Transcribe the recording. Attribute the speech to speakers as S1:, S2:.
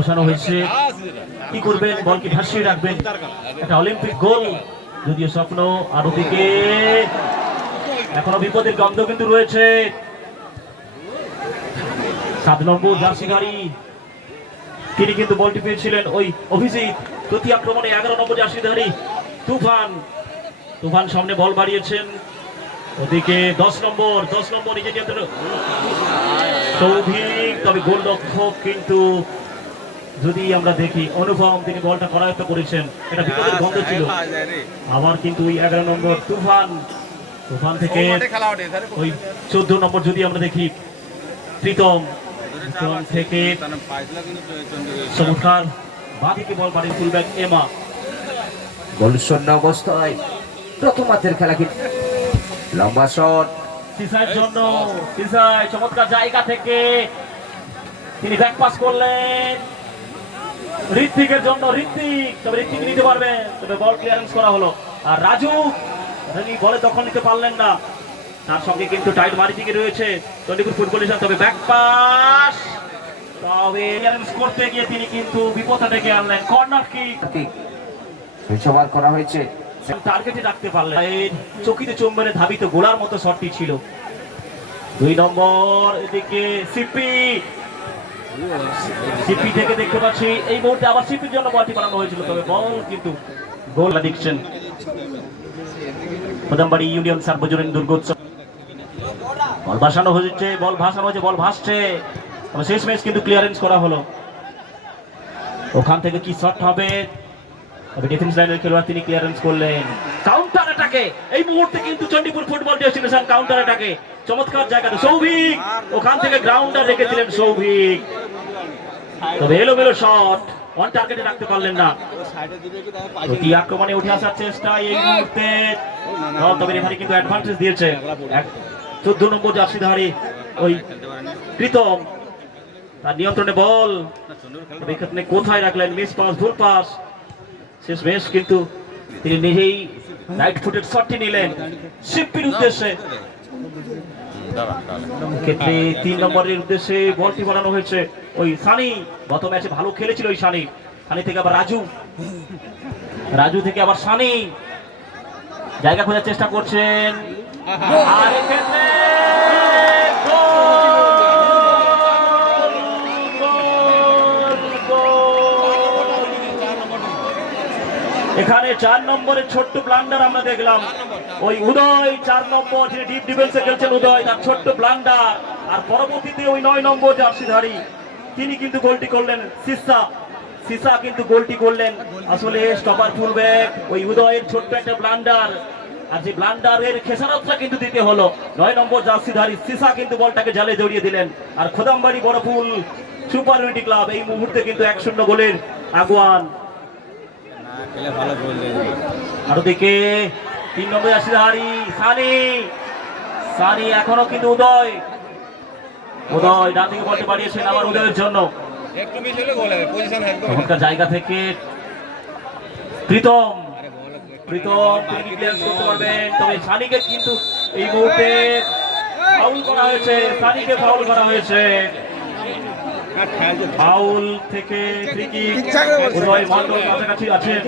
S1: বসানো হয়েছে। কি করবেন? বল কি ভাসিয়ে রাখবেন। একটা অলিম্পিক গোল, যদিও স্বপ্ন আর ওদিকে এখনও বিপদের গন্ধ কিন্তু রয়েছে। সাত নম্বর জার্সি গাড়ি। তিনি কিন্তু বলটি পেয়েছিলেন ওই অভিজিৎ। প্রতি আক্রমণে এগারো নম্বর জার্সি ধারী তুফান। তুফান সামনে বল বাড়িয়েছেন। ওদিকে দশ নম্বর দশ নম্বর নিজে নিয়ন্ত্রণ সৌভিক, তবে গোলরক্ষক কিন্তু যদি আমরা দেখি অনুপম তিনি বলটা করায়ত্ত করেছেন এটা বিপদের গন্ধ ছিল। আবার কিন্তু ওই এগারো নম্বর তুফান তুফান থেকে ওই চোদ্দ নম্বর যদি আমরা দেখি প্রীতম থেকে চমৎকার। বাদিকে বল বাড়ি ফুলব্যাক এমা।
S2: শূন্য অবস্থায়। প্রথমার্ধের খেলা কিন্তু লম্বা শট।
S1: সিসাইয়ের জন্য সিসাই চমৎকার জায়গা থেকে। তিনি ব্যাক পাস করলেন। ঋত্বিকের জন্য ঋত্বিক তবে ঋত্বিক নিতে পারবেন তবে বল ক্লিয়ারেন্স করা হলো। আর রাজু বলে দখল নিতে পারলেন না। তার সঙ্গে কিন্তু টাইট মারি দিকে রয়েছে চন্ডিপুর ফুটবলিস্ট তবে ব্যাক পাস তবে ক্লিয়ারেন্স করতে গিয়ে তিনি কিন্তু বিপদটা ডেকে আনলেন। কর্নার কিক
S2: করা হয়েছে।
S1: টার্গেটে রাখতে পারলেন। চকিতে চুম্বনে ধাবিত গোলার মতো শটটি ছিল। দুই নম্বর এদিকে সিপি সিপি থেকে দেখতে পাচ্ছি, এই মুহূর্তে আবার সিপির জন্য বলটি বানানো হয়েছিল, তবে বল কিন্তু গোল দেখছেন প্রথমবাড়ি ইউনিয়ন সার্বজনীন দুর্গোৎসব। বল ভাসানো হয়েছে, বল ভাসানো হয়েছে, বল ভাসছে। তবে শেষ ম্যাচ কিন্তু ক্লিয়ারেন্স করা হলো। ওখান থেকে কি শট হবে? তবে ডিফেন্স লাইনের খেলোয়াড় তিনি ক্লিয়ারেন্স করলেন। কাউন্টার অ্যাটাকে এই মুহূর্তে কিন্তু চণ্ডীপুর ফুটবল ডেস্টিনেশন কাউন্টার অ্যাটাকে চমৎকার জায়গাতে সৌভিক। ওখান থেকে গ্রাউন্ডার রেখেছিলেন সৌভিক। তবে এলোমেলো শট অন টার্গেটে রাখতে পারলেন না। প্রতি আক্রমণে উঠে আসার চেষ্টা এই মুহূর্তে। তবে রেফারি কিন্তু অ্যাডভান্টেজ দিয়েছে। চোদ্দ নম্বর জার্সিধারী ওই প্রীতম, তার নিয়ন্ত্রণে বল। এক্ষেত্রে কোথায় রাখলেন? মিস পাস ভুল পাস শেষ বেশ কিন্তু তিনি নিজেই রাইট ফুটের শটটি নিলেন। শিপ্পির উদ্দেশ্যে। ক্ষেত্রে তিন নম্বরের উদ্দেশ্যে বলটি বানানো হয়েছে ওই সানি। গত ম্যাচে ভালো খেলেছিল ওই সানি। সানি থেকে আবার রাজু। রাজু থেকে আবার সানি। জায়গা খোঁজার চেষ্টা করছেন। আর এক্ষেত্রে এখানে চার নম্বরের ছোট্ট ব্লান্ডার আমরা দেখলাম। ওই উদয় চার নম্বর, যিনি ডিপ ডিফেন্সে খেলছেন উদয়, তার ছোট্ট ব্লান্ডার আর পরবর্তীতে ওই নয় নম্বর জার্সিধারী, তিনি কিন্তু গোলটি করলেন সিসা। সিসা কিন্তু গোলটি করলেন। আসলে স্টপার ফুলব্যাক ওই উদয়ের ছোট্ট একটা ব্লান্ডার আর যে ব্লান্ডারের খেসারতটা কিন্তু দিতে হলো। নয় নম্বর জার্সিধারী সিসা কিন্তু বলটাকে জালে জড়িয়ে দিলেন। আর খোদামবাড়ি বড়ফুল সুপার ক্লাব এই মুহূর্তে কিন্তু এক শূন্য গোলের আগুয়ান। আর ওদিকে তিন নম্বর আসিধারি সানি সানি এখনও কিন্তু উদয় উদয় ডান দিকে বলতে পারিয়েছেন আবার উদয়ের জন্য
S3: একটু মিস হলে গোল হবে পজিশন একদম
S1: এখনকার জায়গা থেকে প্রীতম প্রীতম তিনি ক্লিয়ার করতে পারবেন তবে সানিকে কিন্তু এই মুহূর্তে ফাউল করা হয়েছে সানিকে ফাউল করা হয়েছে ফাউল থেকে ফ্রি কিক উদয় মন্ডল কাছাকাছি আছেন।